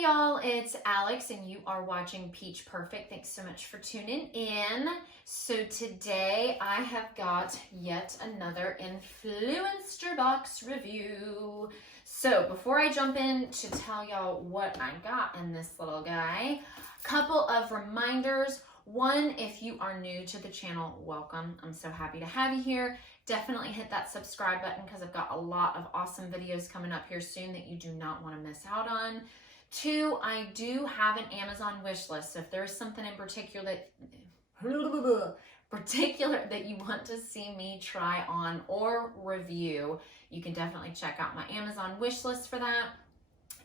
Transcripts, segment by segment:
Hey y'all, it's Alex and you are watching Peach Perfect. Thanks so much for tuning in. So today I have got yet another Influenster Box review. So before I jump in to tell y'all what I got in this little guy, couple of reminders. One, if you are new to the channel, welcome. I'm so happy to have you here. Definitely hit that subscribe button because I've got a lot of awesome videos coming up here soon that you do not want to miss out on. Two, I do have an Amazon wish list. So if there's something in particular that you want to see me try on or review, you can definitely check out my Amazon wish list for that.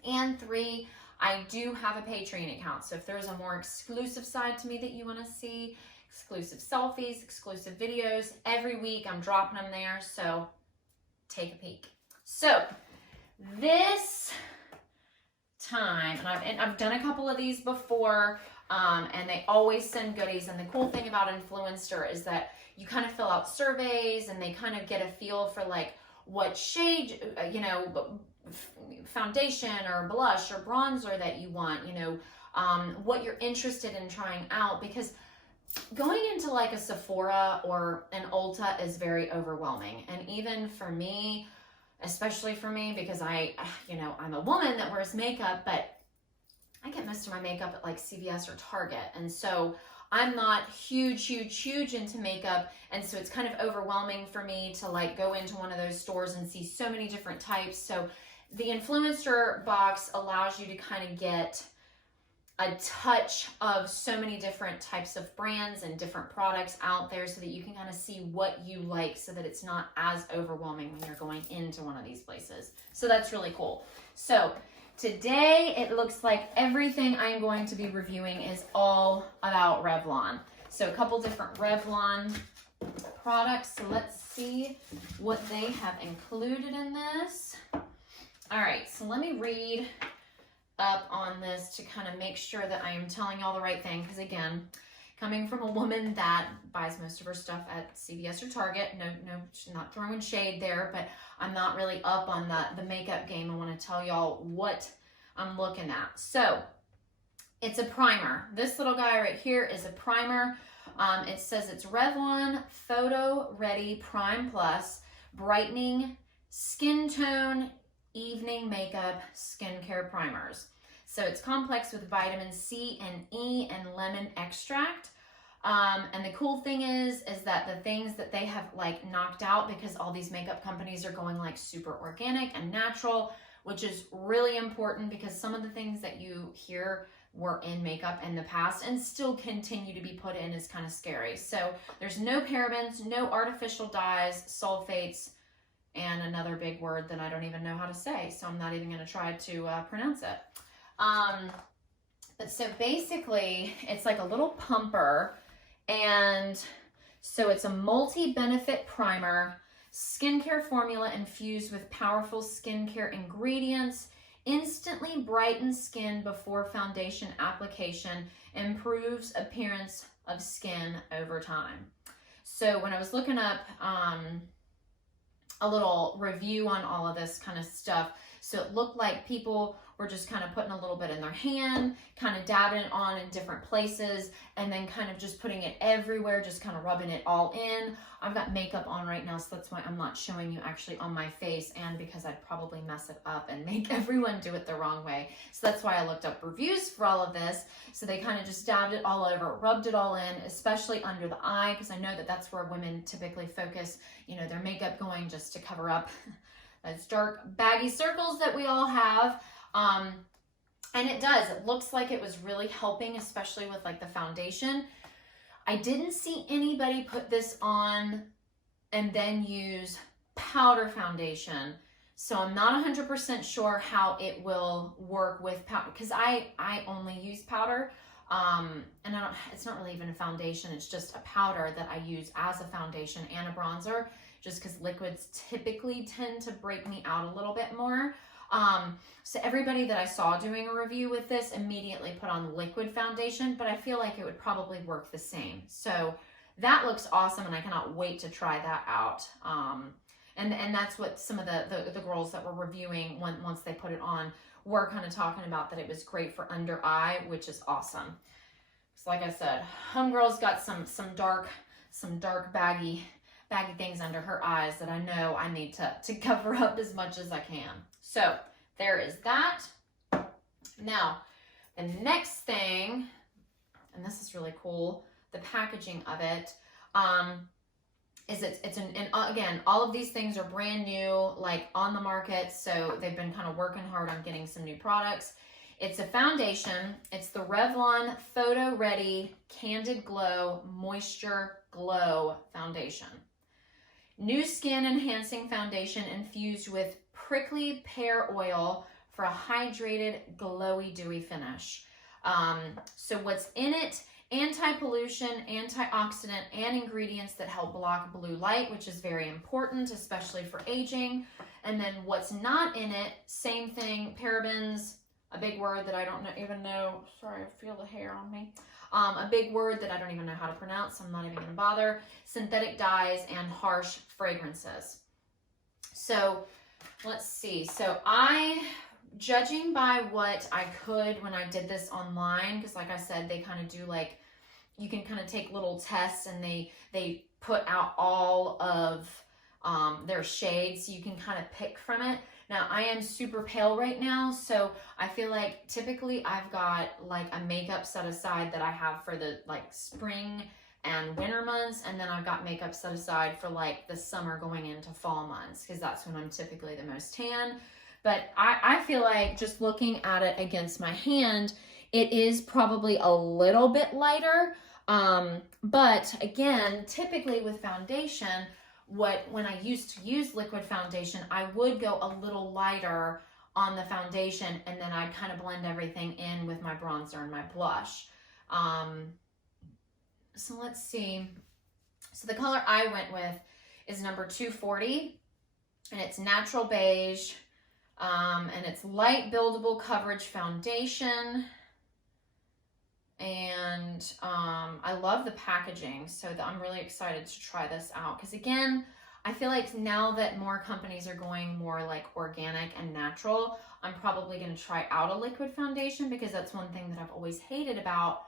And three, I do have a Patreon account. So if there's a more exclusive side to me that you want to see, exclusive selfies, exclusive videos, every week I'm dropping them there. So take a peek. So this time, and I've done a couple of these before, and they always send goodies. And the cool thing about Influenster is that you kind of fill out surveys and they kind of get a feel for like what shade, foundation or blush or bronzer that you want, what you're interested in trying out, because going into like a Sephora or an Ulta is very overwhelming. And even for me, especially for me, because I'm a woman that wears makeup, but I get most of my makeup at like CVS or Target. And so I'm not huge into makeup. And so it's kind of overwhelming for me to like go into one of those stores and see so many different types. So the Influencer box allows you to kind of get a touch of so many different types of brands and different products out there so that you can kind of see what you like so that it's not as overwhelming when you're going into one of these places. So that's really cool. So today it looks like everything I'm going to be reviewing is all about Revlon. So a couple different Revlon products. So let's see what they have included in this. All right, so let me read up on this to kind of make sure that I am telling y'all the right thing. Because again, coming from a woman that buys most of her stuff at CVS or Target, no, not throwing shade there, but I'm not really up on the makeup game. I want to tell y'all what I'm looking at. So it's a primer. This little guy right here is a primer. It says it's Revlon Photo Ready Prime Plus Brightening Skin Tone Evening Makeup Skincare Primers. So it's complex with vitamin C and E and lemon extract. And the cool thing is that the things that they have like knocked out, because all these makeup companies are going like super organic and natural, which is really important because some of the things that you hear were in makeup in the past and still continue to be put in is kind of scary. So there's no parabens, no artificial dyes, sulfates, and another big word that I don't even know how to say, so I'm not even going to try to pronounce it. But so basically, it's like a little pumper, and so it's a multi-benefit primer, skincare formula infused with powerful skincare ingredients, instantly brightens skin before foundation application, improves appearance of skin over time. So when I was looking up a little review on all of this kind of stuff, so it looked like people were just kind of putting a little bit in their hand, kind of dabbing it on in different places, and then kind of just putting it everywhere, just kind of rubbing it all in. I've got makeup on right now, so that's why I'm not showing you actually on my face, and because I'd probably mess it up and make everyone do it the wrong way. So that's why I looked up reviews for all of this. So they kind of just dabbed it all over, rubbed it all in, especially under the eye, because I know that that's where women typically focus, their makeup going just to cover up those dark baggy circles that we all have. And it does. It looks like it was really helping, especially with like the foundation. I didn't see anybody put this on and then use powder foundation. So I'm not 100% sure how it will work with powder, because I only use powder. And it's not really even a foundation. It's just a powder that I use as a foundation and a bronzer, just because liquids typically tend to break me out a little bit more. So everybody that I saw doing a review with this immediately put on liquid foundation, but I feel like it would probably work the same. So that looks awesome, and I cannot wait to try that out. And that's what some of the girls that were reviewing once they put it on were kind of talking about that it was great for under eye, which is awesome. So like I said, homegirl's got some dark baggy things under her eyes that I know I need to cover up as much as I can. So there is that. Now, the next thing, and this is really cool, the packaging of it, is and again, all of these things are brand new, like on the market. So they've been kind of working hard on getting some new products. It's a foundation. It's the Revlon Photo Ready Candid Glow Moisture Glow Foundation. New skin enhancing foundation infused with prickly pear oil for a hydrated, glowy, dewy finish. So what's in it? Anti-pollution, antioxidant, and ingredients that help block blue light, which is very important, especially for aging. And then what's not in it, same thing, parabens, a big word that I don't even know. Sorry, I feel the hair on me. A big word that I don't even know how to pronounce, so I'm not even going to bother. Synthetic dyes and harsh fragrances. So let's see. So judging by what I could when I did this online, because like I said, they kind of do like, you can kind of take little tests and they put out all of their shades, so you can kind of pick from it. Now, I am super pale right now, so I feel like typically I've got like a makeup set aside that I have for the like spring and winter months, and then I've got makeup set aside for like the summer going into fall months, because that's when I'm typically the most tan. But I feel like just looking at it against my hand, it is probably a little bit lighter. But again, typically with foundation, when I used to use liquid foundation, I would go a little lighter on the foundation, and then I'd kind of blend everything in with my bronzer and my blush. So let's see. So the color I went with is number 240, and it's natural beige. And it's light buildable coverage foundation, and I love the packaging, so I'm really excited to try this out, because again, I feel like now that more companies are going more like organic and natural, I'm probably going to try out a liquid foundation, because that's one thing that I've always hated about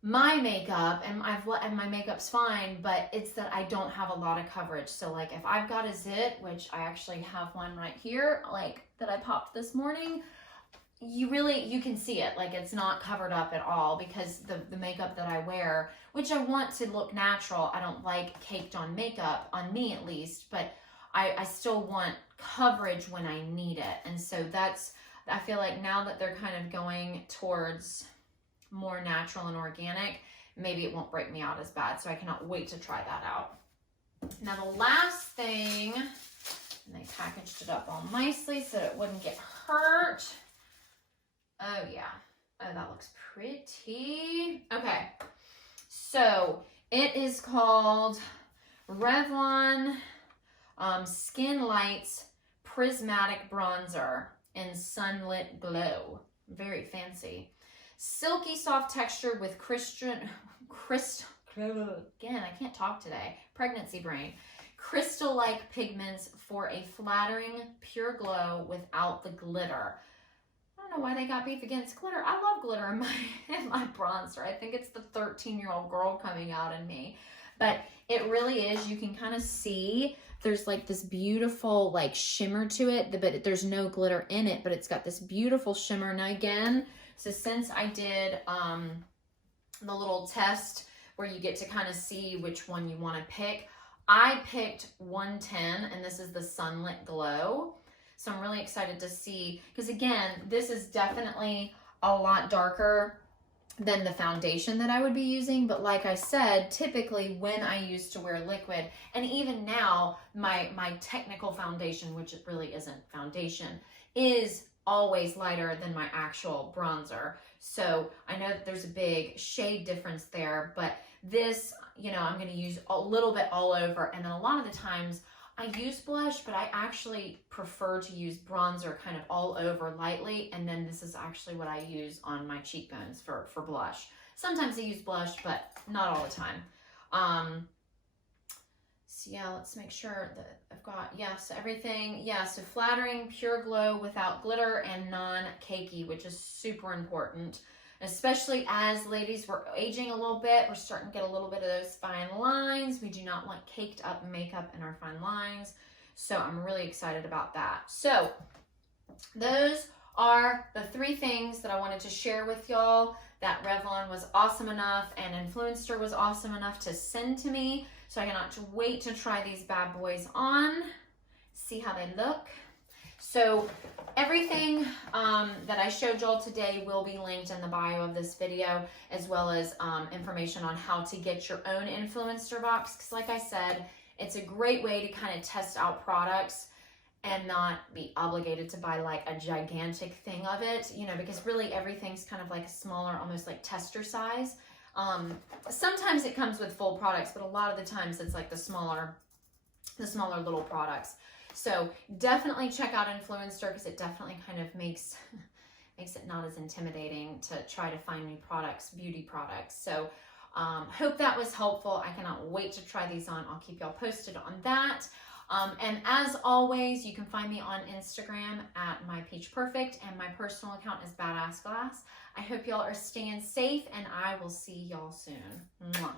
my makeup, and my makeup's fine, but it's that I don't have a lot of coverage. So like if I've got a zit, which I actually have one right here, like that I popped this morning, you can see it, like it's not covered up at all, because the makeup that I wear, which I want to look natural, I don't like caked on makeup, on me at least, but I still want coverage when I need it. And so I feel like now that they're kind of going towards more natural and organic, maybe it won't break me out as bad. So I cannot wait to try that out. Now the last thing, and they packaged it up all nicely so it wouldn't get hurt. Oh yeah, oh that looks pretty. Okay, so it is called Revlon Skin Lights Prismatic Bronzer in Sunlit Glow. Very fancy. Silky soft texture with again, I can't talk today. Pregnancy brain. Crystal-like pigments for a flattering, pure glow without the glitter. I don't know why they got beef against glitter. I love glitter in my bronzer. I think it's the 13-year-old girl coming out in me. But it really is. You can kind of see there's like this beautiful like shimmer to it, but there's no glitter in it, but it's got this beautiful shimmer. Now again, so since I did the little test where you get to kind of see which one you want to pick, I picked 110, and this is the Sunlit Glow. So I'm really excited to see, because again, this is definitely a lot darker than the foundation that I would be using. But like I said, typically when I used to wear liquid, and even now, my technical foundation, which it really isn't foundation, is always lighter than my actual bronzer. So I know that there's a big shade difference there, but this, you know, I'm going to use a little bit all over. And then a lot of the times I use blush, but I actually prefer to use bronzer kind of all over lightly. And then this is actually what I use on my cheekbones for blush. Sometimes I use blush, but not all the time. So yeah, let's make sure that I've got, yes, everything. Yeah, so flattering, pure glow without glitter and non-cakey, which is super important. Especially as ladies, we're aging a little bit. We're starting to get a little bit of those fine lines. We do not want caked up makeup in our fine lines. So I'm really excited about that. So those are the 3 things that I wanted to share with y'all. That Revlon was awesome enough and Influenster was awesome enough to send to me. So I cannot wait to try these bad boys on, see how they look. So everything that I showed y'all today will be linked in the bio of this video, as well as information on how to get your own Influenster box. Because like I said, it's a great way to kind of test out products and not be obligated to buy like a gigantic thing of it, you know, because really everything's kind of like a smaller, almost like tester size. Sometimes it comes with full products, but a lot of the times it's like the smaller little products. So definitely check out Influenster, because it definitely kind of makes it not as intimidating to try to find new products, beauty products. So hope that was helpful. I cannot wait to try these on. I'll keep y'all posted on that. And as always, you can find me on Instagram at mypeachperfect, and my personal account is Badass Glass. I hope y'all are staying safe, and I will see y'all soon. Mwah.